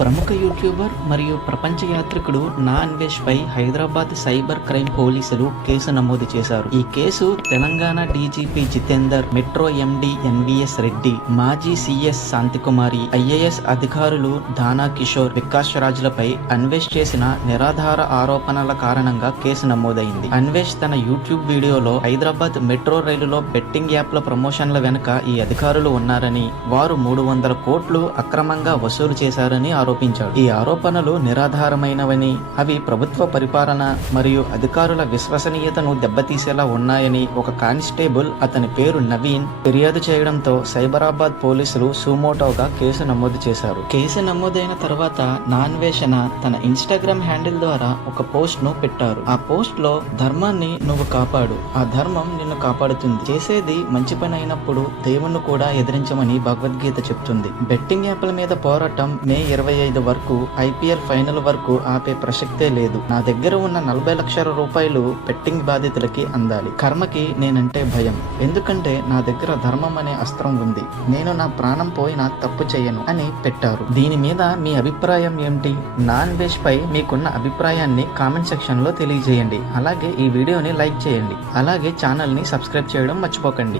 ప్రముఖ యూట్యూబర్ మరియు ప్రపంచ యాత్రికుడు నా అన్వేష్ పై హైదరాబాద్ సైబర్ క్రైమ్ పోలీసులు కేసు నమోదు చేశారు. ఈ case Telangana DGP Jitender, metro MD NVS Reddy, మాజీ సీఎస్ శాంతికుమారి, ఐఏఎస్ అధికారులు దానా కిషోర్, వికాస్ రాజ్లపై అన్వేష్ చేసిన నిరాధార ఆరోపణల కారణంగా కేసు నమోదైంది. అన్వేష్ తన యూట్యూబ్ వీడియోలో హైదరాబాద్ మెట్రో రైలులో బెట్టింగ్ యాప్ల ప్రమోషన్ల వెనుక ఈ అధికారులు ఉన్నారని, వారు 300 కోట్లు అక్రమంగా వసూలు చేశారని ఆరోపించాడు. ఈ ఆరోపణలు నిరాధారమైనవని, అవి ప్రభుత్వ పరిపాలన మరియు అధికారుల విశ్వసనీయతను దెబ్బతీసేలా ఉన్నాయని ఒక కానిస్టేబుల్, అతని పేరు నవీన్, ఫిర్యాదు చేయడంతో సైబరాబాద్ పోలీసులు సుమోటోగా కేసు నమోదు చేశారు. కేసు నమోదైన తర్వాత నా అన్వేషణ తన ఇన్స్టాగ్రామ్ హ్యాండిల్ ద్వారా ఒక పోస్ట్ ను పెట్టారు. ఆ పోస్ట్ లో ధర్మాన్ని నువ్వు కాపాడు, ఆ ధర్మం నిన్ను కాపాడుతుంది, చేసేది మంచి పని అయినప్పుడు దేవుణ్ణి కూడా ఎదిరించమని భగవద్గీత చెప్తుంది. బెట్టింగ్ యాప్ల మీద పోరాటం మే 25 వరకు, ఐపీఎల్ ఫైనల్ వరకు ఆపే ప్రసక్తే లేదు. నా దగ్గర ఉన్న 40 లక్షల రూపాయలు బెట్టింగ్ బాధితులకి అందాలి. కర్మకి నేనంటే భయం, ఎందుకంటే నా దగ్గర ధర్మం అనే అస్త్రం ఉంది. నేను నా ప్రాణం పోయినా తప్పు చేయను అని పెట్టారు. దీని మీద మీ అభిప్రాయం ఏమిటి? నా అన్వేష్ పై మీకున్న అభిప్రాయాన్ని కామెంట్ సెక్షన్ లో తెలియజేయండి. అలాగే ఈ వీడియోని లైక్ చేయండి. అలాగే ఛానల్ ని సబ్స్క్రైబ్ చేయడం మర్చిపోకండి.